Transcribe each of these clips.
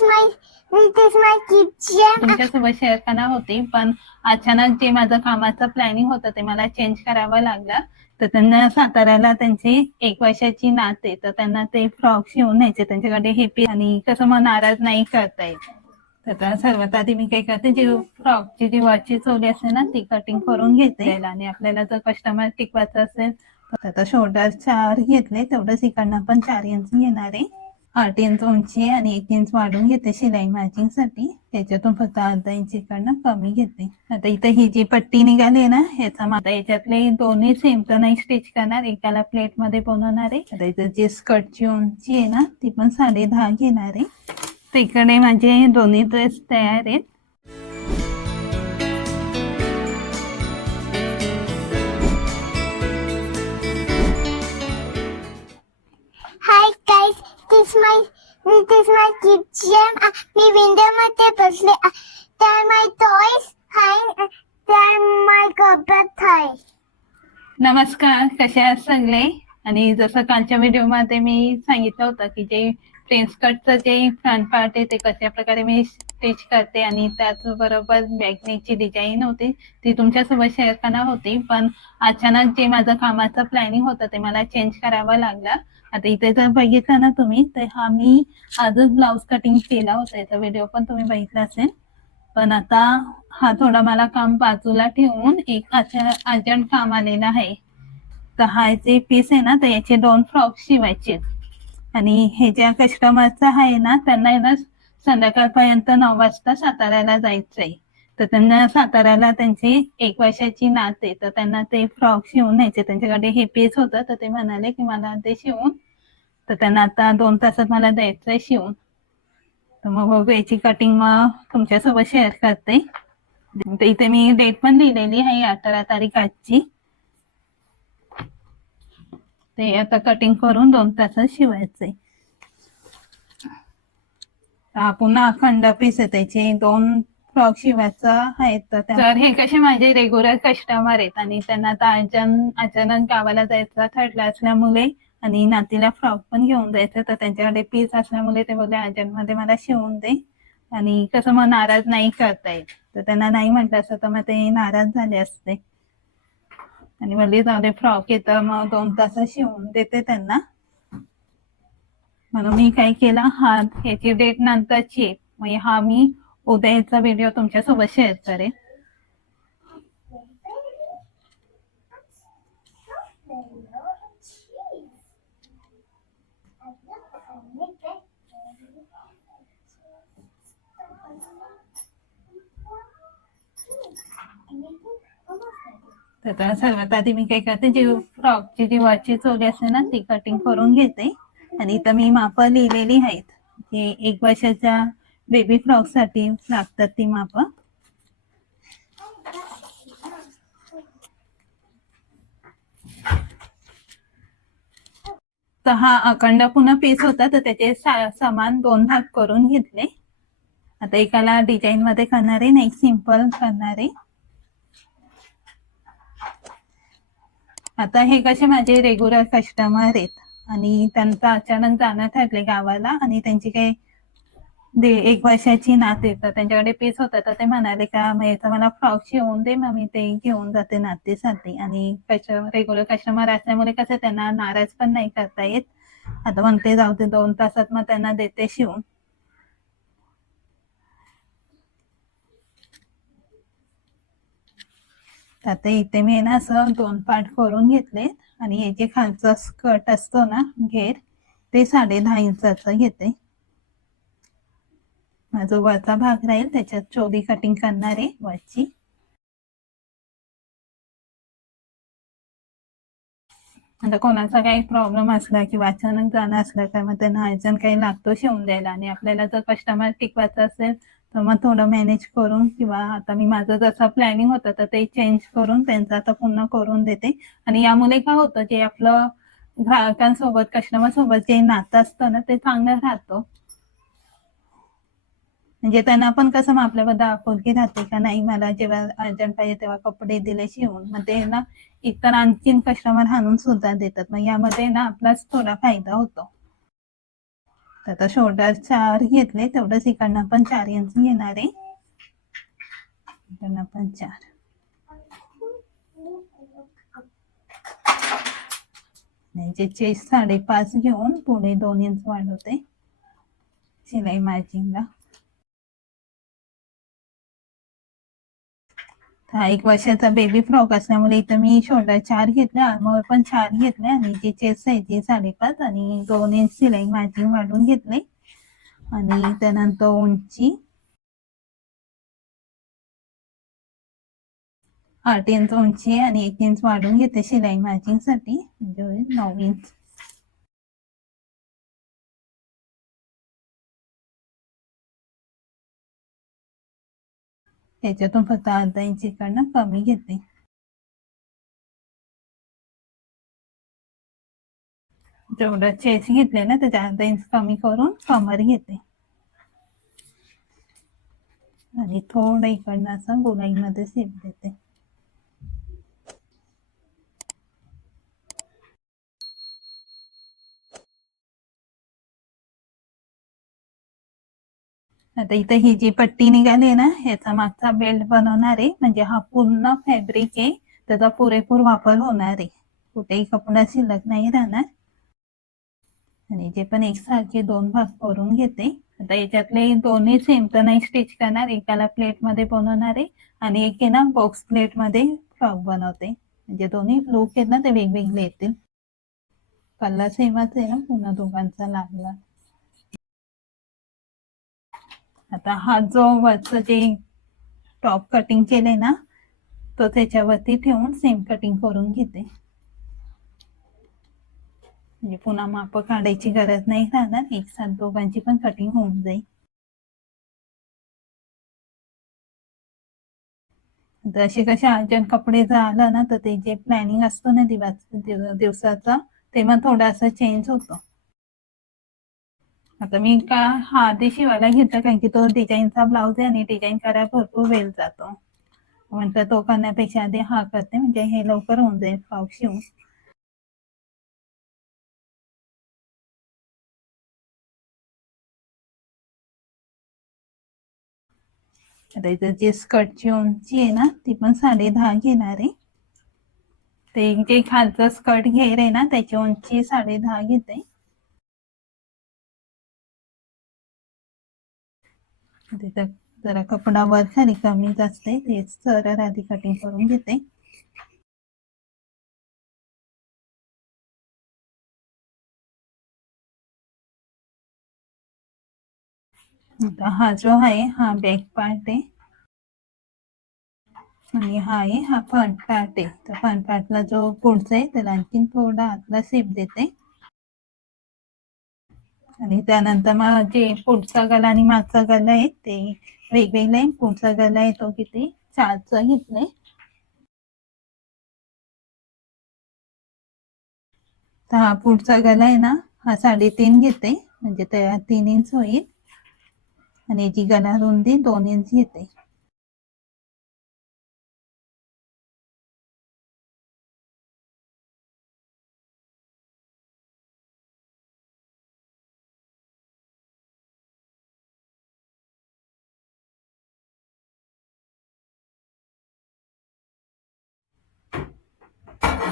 this my kitchen. तुमच्यासोबत share करणार होती, पण अचानक जे माझं कामाचं प्लॅनिंग होतं ते मला चेंज करावं लागलं. तर त्यांना साताऱ्याला त्यांची 1 वर्षाची नात आहे, तर त्यांना ते फ्रॉक शिवून न्यायचे त्यांच्याकडे हे आणि कसं मग नाराज नाही करता येत. तर सर्वात आधी मी काय करते, जी फ्रॉकची जी वरची चोली असते ना ती कटिंग करून घेते. आणि आपल्याला जर कस्टमर टिकवायचं असेल तर आता शोल्डर 4 घेतले, तेवढंच इकडनं पण 4 इंच घेणार आहे. 8 इंच उंची आणि 1 इंच वाढून घेते शिलाई मार्जिंग साठी. त्याच्यातून फक्त अर्धा इंच इकडनं कमी घेते. आता इथे ही जी पट्टी निघाली ना ह्याचा आता याच्यातले दोन्ही सेम तर नाही स्टिच करणार, एकाला प्लेट मध्ये बनवणार आहे. आता इथे जी स्कर्टची उंची आहे ना ती पण 10.5 घेणार आहे. तिकडे माझे दोन्ही ड्रेस तयार आहेत. Hi guys, this is my kitchen. Me window मध्ये बसले. There my toys. Hi, there my कपाट आहे. नमस्कार, कसे आहात सगळे? आणि जसं कालच्या व्हिडिओमध्ये मी सांगितलं होतं की जे प्रिन्स कटचं जे फ्रंट पार्ट आहे ते कशा प्रकारे मी स्टिच करते आणि त्याचबरोबर बॅगनेकची डिझाईन होती ती तुमच्यासोबत शेअर करणार होती, पण अचानक जे माझं कामाचं प्लॅनिंग होतं ते मला चेंज करावं लागलं. आता इथे जर बघितलं ना तुम्ही तर हा मी आजच ब्लाऊज कटिंग केला होता, याचा व्हिडिओ पण तुम्ही बघितला असेल. पण आता हा थोडा मला काम बाजूला ठेवून एक अर्जंट काम आलेलं आहे. तर हा जे पीस आहे ना तर याचे 2 फ्रॉक शिवायचे आणि हे ज्या कस्टमरचं आहे ना त्यांना ना संध्याकाळपर्यंत 9 वाजता साताऱ्याला जायचंय. तर त्यांना साताऱ्याला त्यांची 1 वर्षाची नात आहे, तर त्यांना ते फ्रॉक शिवून न्यायचे. त्यांच्याकडे हे पीस होतं तर ते म्हणाले की मला ते शिवून, तर त्यांना आता 2 तासात मला द्यायचंय शिवून. तर मग बघू याची कटिंग मग तुमच्यासोबत शेअर करते. इथे मी डेट पण लिहिलेली आहे 18 तारीख आजची. ते आता कटिंग करून 2 तासात शिवायचंय. पुन्हा अखंड पीस आहे त्याचे 2 फ्रॉक शिवायचा आहेत. तर हे कसे माझे रेग्युलर कस्टमर आहेत आणि त्यांना आता अचानक गावाला जायचं ठरलं असल्यामुळे आणि नातीला फ्रॉक पण घेऊन जायचं, तर त्यांच्याकडे पीस असल्यामुळे ते बोलले अर्जंटमध्ये मला शिवून दे. आणि कसं मग नाराज नाही करता येत, तर त्यांना नाही म्हटलं असतं तर मग ते नाराज झाले असते. आणि बोलली जाऊ दे फ्रॉक येतं मग 2 तासात शिवून देते त्यांना. म्हणून मी काय केला, हा ह्याची डेट नंतरची आहे, मग हा मी उद्या याचा व्हिडिओ तुमच्यासोबत शेअर करेन. तर सर्वात आधी मी काय करते, जी फ्रॉकची जी वरची चोली असते ना ती कटिंग करून घेते. आणि इथं मी माप लिहिलेली आहेत, जे 1 वर्षाच्या बेबी फ्रॉक साठी लागतात ती माप. तर हा अखंड पुन्हा पीस होता तर त्याचे समान 2 भाग करून घेतले. आता एकाला डिझाईन मध्ये करणार आहे ना एक सिंपल करणार आहे. आता हे कसे माझे रेग्युलर कस्टमर आहेत आणि त्यांचं अचानक जाणं ठरले गावाला आणि त्यांची काही 1 वर्षाची नात आहे, तर त्यांच्याकडे पीस होता तर ते म्हणाले का मग याचा मला फ्रॉक शिवून दे, मग मी ते घेऊन जाते नातीसाठी. आणि रेग्युलर कस्टमर असल्यामुळे कसं त्यांना नाराज पण नाही करता येत. आता म्हणते जाऊ दे 2 तासात मग त्यांना देते शिवून. आता इथे मी ना असं 2 पार्ट करून घेतले आणि हे जे खालचा स्कर्ट असतो ना घेर ते 10.5 इंचाचं घेते. माझा वरचा भाग राहील त्याच्यात चोली कटिंग करणार आहे वरची. आता कोणाचा काही प्रॉब्लेम असला किंवा अचानक जाणं असलं तर मग त्यांना अर्जंट काही लागतो शिवून द्यायला आणि आपल्याला जर कस्टमर टिकवायचं असेल तर मग थोडं मॅनेज करून किंवा आता मी माझं जसं प्लॅनिंग होतं तर ते चेंज करून त्यांचं आता पुन्हा करून देते. आणि यामुळे काय होतं, जे आपलं ग्राहकांसोबत कस्टमर सोबत जे नातं असतं ना ते चांगलं राहतं. म्हणजे त्यांना पण कसं मग आपल्याबद्दल आपुलकी राहते का नाही, मला जेव्हा अर्जंट पाहिजे तेव्हा कपडे दिले शिवून, मग ते ना इतर आणखीन कस्टमर आणून सुद्धा देतात. मग यामध्ये ना आपलाच थोडा फायदा होतो. तर आता शोल्डर 4 घेतले, तेवढंच इकडनं पण 4 इंच घेणार आहे. इकडनं पण 4. म्हणजे चेस्ट 5.5 घेऊन पुढे 2 इंच वाढवते शिलाई मार्जिनला. हा 1 वर्षाचा बेबी फ्रॉक असल्यामुळे इथं मी शोल्डर 4 घेतले, आर्मवर पण 4 घेतले आणि जी चेस्ट आहे ती 5.5 आणि 2 इंच शिलाई मार्जिन वाढवून घेतले. आणि त्यानंतर उंची 8 इंच उंची आणि 1 इंच वाढवून घेते शिलाई मार्जिन साठी, म्हणजे 9 इंच. त्याच्यातून फक्त अर्धा इंच इकडनं कमी घेते. जेवढं चेस्ट घेतले ना त्याच्या अर्धा इंच कमी करून कमर घेते आणि थोडं इकडनं असं गोलाईमध्ये शेप देते. आता इथं ही जी पट्टी निघाली ना, ह्याचा मागचा बेल्ट बनवणार आहे. म्हणजे हा पूर्ण फॅब्रिक आहे, त्याचा पुरेपूर वापर होणार आहे, कुठेही कपडा शिल्लक नाही राहणार. आणि जे पण एकसारखे 2 भाग करून घेते. आता याच्यातले दोन्ही सेम तर नाही स्टिच करणार, एकाला प्लेट मध्ये बनवणार आहे आणि एक आहे ना बॉक्स प्लेट मध्ये फ्रॉक बनवते. म्हणजे दोन्ही लुक आहेत ना ते वेगवेगळे येतील. कलर सेमच आहे ना पुन्हा दोघांचा लागला. आता हा जो वरचं जे टॉप कटिंग केलंय ना, तो त्याच्यावरती ठेवून सेम कटिंग करून घेते. म्हणजे पुन्हा माप काढायची गरज नाही राहणार, एक साथ दोघांची पण कटिंग होऊन जाईल. जसे कसे अर्जंट कपडे जर आलं ना, तर ते जे प्लॅनिंग असतो ना दिवसाचा, तेव्हा थोडासा चेंज होतो. आता मी का हा आधी शिवायला घेतला, कारण की तो डिझाईनचा ब्लाऊज आहे आणि डिझाईन करायला भरपूर वेळ जातो. म्हणतात तो करण्यापेक्षा आधी हा करते, म्हणजे हे लवकर होऊन जाईल फ्रॉक शिवून. आता इथं जी स्कर्टची उंची आहे ना, ती पण 10.5 घेणार आहे. ते जे खालचं स्कर्ट घेर आहे ना, त्याची उंची 10.5 घेते. तिथं जरा कपडा वर खाली कमीच असते, ते सरळ आधी कटिंग करून घेते. आता हा जो आहे हा बॅक पार्ट आहे आणि हा आहे हा फ्रंट पार्ट आहे. तर फ्रंट पार्टला जो पुढचा आहे त्याला आणखीन थोडा आतला शेप देते. आणि त्यानंतर मग जे पुढचा गला आणि मागचा गला आहे ते वेगवेगळे आहे. पुढचा गला आहे तो किती 4चा घेतलाय. तर हा पुढचा गला आहे ना, हा 3.5 घेते, म्हणजे त्या 3 इंच होईल. आणि याची गला रुंदी 2 इंच घेते.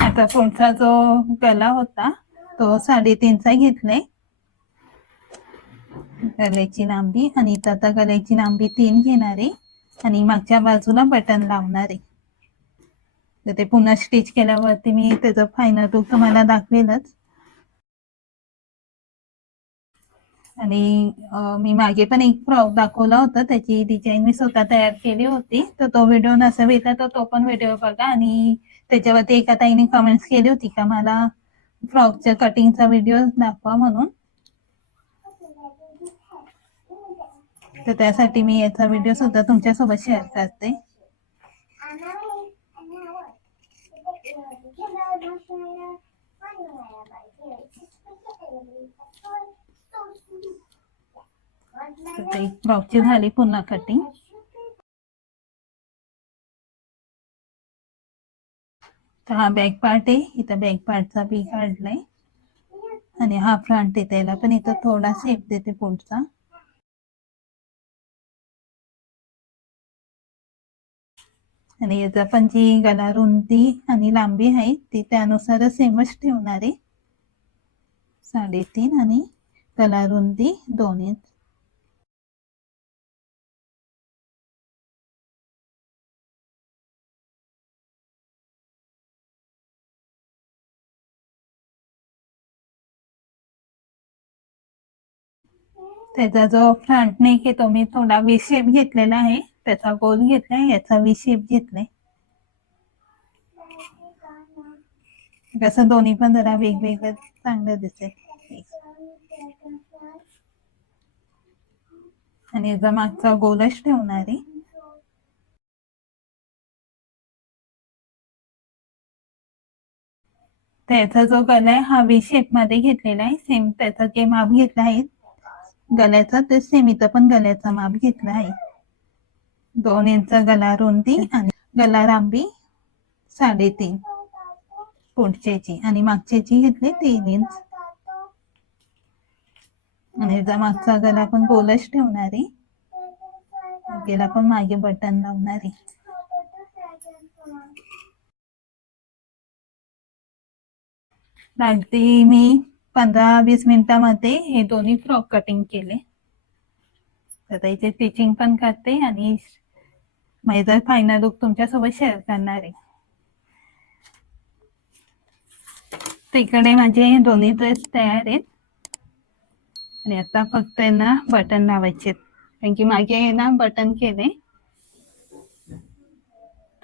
आता पुढचा जो गला होता तो 3.5चा घेतलाय गल्याची लांबी, आणि इथं आता गल्याची लांबी 3 घेणार आहे आणि मागच्या बाजूला बटन लावणार आहे. तर ते पुन्हा स्टिच केल्यावरती मी त्याचं फायनल लुक तुम्हाला दाखवेलच. आणि मी मागे पण एक फ्रॉक दाखवला होता, त्याची डिझाईन मी स्वतः तयार केली होती. तर तो व्हिडिओ नसेल भेटला तर तो पण व्हिडिओ बघा. आणि त्याच्यावरती एका ताईने कमेंट्स केली होती का मला फ्रॉकच्या कटिंगचा व्हिडिओ दाखवा म्हणून. तर त्यासाठी मी याचा व्हिडिओ सुद्धा तुमच्यासोबत शेअर करते. तर फ्रॉकची झाली पुन्हा कटिंग. तर हा बॅक पार्ट आहे, इथं बॅक पार्टचा बी काढलाय आणि हा फ्रंट आहे, त्याला पण इथं थोडा शेप देते पुढचा. आणि याचा पण जी गला रुंदी आणि लांबी आहे ती त्यानुसारच सेमच ठेवणार आहे. 3.5 आणि गला रुंदी 2 इंच. त्याचा जो फ्रंट नेक आहे तो मी थोडा वी शेप घेतलेला आहे, त्याचा गोल घेतलाय, याचा वी शेप घेतलाय. कसं दोन्ही पण जरा वेगवेगळं चांगलं दिसेल. आणि याचा मागचा गोलच ठेवणार आहे. त्याचा जो गला आहे हा वी शेप मध्ये घेतलेला आहे. सेम त्याचा जे माप घेतला आहे गल्याचा ते सेम इथं पण गल्याचा माप घेतला आहे. 2 इंच गला रुंदी आणि गला लांबी 3.5 पुढच्याची आणि मागच्याची घेतली 3 इंच. आणि याचा मागचा गला पण गोलच ठेवणार आहे. त्याला पण मागे बटन लावणार आहे. रात्री मी 15-20 मिनिटांमध्ये हे दोन्ही फ्रॉक कटिंग केले. आता इथे स्टिचिंग पण करते आणि माझा फायनल लुक तुमच्यासोबत शेअर करणार आहे. तिकडे माझे दोन्ही ड्रेस तयार आहेत आणि आता फक्त यांना बटन लावायचे, कारण की मागे ना बटन केले,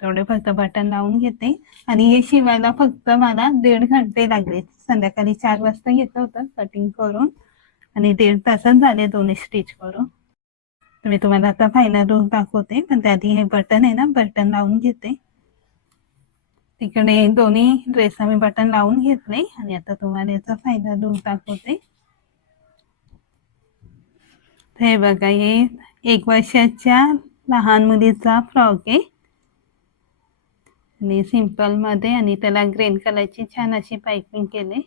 तेवढे फक्त बटन लावून घेते. आणि हे शिवायला फक्त मला 1.5 घंटे लागले. संध्याकाळी 4 वाजता घेतलं होतं कटिंग करून आणि 1.5 तासात झाले दोन्ही स्टिच करून. तर मी तुम्हाला आता फायनल लुक दाखवते, पण त्याआधी हे बटन आहे ना बटन लावून घेते. तिकडे दोन्ही ड्रेसला मी बटन लावून घेतले आणि आता तुम्हाला याचा फायनल लुक दाखवते. हे बघा, हे 1 वर्षाच्या लहान मुलीचा फ्रॉक आहे आणि सिंपल मध्ये, आणि त्याला ग्रीन कलरची छान अशी पाइपिंग केले.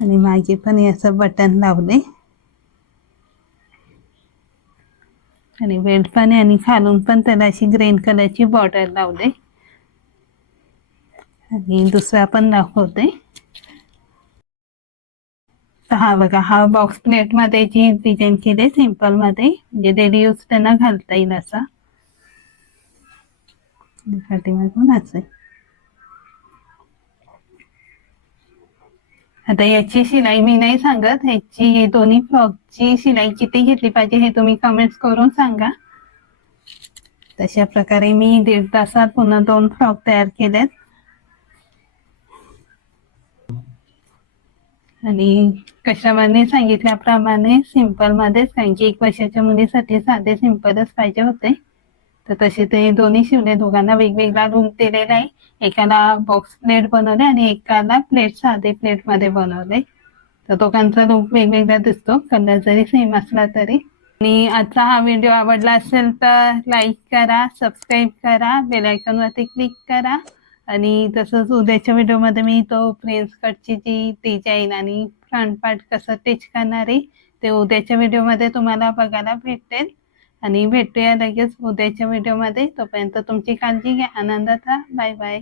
आणि मागे पण याचं बटन लावले आणि बेल्ट पण, आणि खालून पण त्याला अशी ग्रीन कलरची बॉर्डर लावले. आणि दुसरा पण दाखवते. हा बघा, हा बॉक्स प्लेट मध्ये जी डिझाईन केली सिंपल मध्ये, म्हणजे डेली यूज त्यांना घालता येईल असा. पाठीमागून असं. आता याची शिलाई मी नाही सांगत, ह्याची दोन्ही फ्रॉकची शिलाई किती घेतली पाहिजे हे तुम्ही कमेंट्स करून सांगा. तशा प्रकारे मी 1.5 तासात पुन्हा 2 फ्रॉक तयार केलेत. आणि कस्टमरने सांगितल्याप्रमाणे सिंपल मध्येच, कारण की 1 वर्षाच्या मुलीसाठी साधे सिंपलच पाहिजे होते, तर तसे ते दोन्ही शिवले. दोघांना वेगवेगळा लुक दिलेला आहे. एकाला बॉक्स प्लेट बनवले आणि एकाला प्लेट साधे प्लेट मध्ये बनवले. तर दोघांचा लुक वेगवेगळा दिसतो, कलर जरी सेम असला तरी. आणि आजचा हा व्हिडिओ आवडला असेल तर लाईक करा, सबस्क्राईब करा, बेल आयकॉन वरती क्लिक करा. आणि तसंच उद्याच्या व्हिडिओमध्ये मी तो प्रिन्स कटची जी डिझाईन आणि फ्रंट पार्ट कसं स्टिच करणार आहे ते उद्याच्या व्हिडिओमध्ये तुम्हाला बघायला भेटेल. आणि भेटूया लगेच उद्याच्या व्हिडिओमध्ये. तोपर्यंत तुमची काळजी घ्या, आनंदात राहा. Bye bye.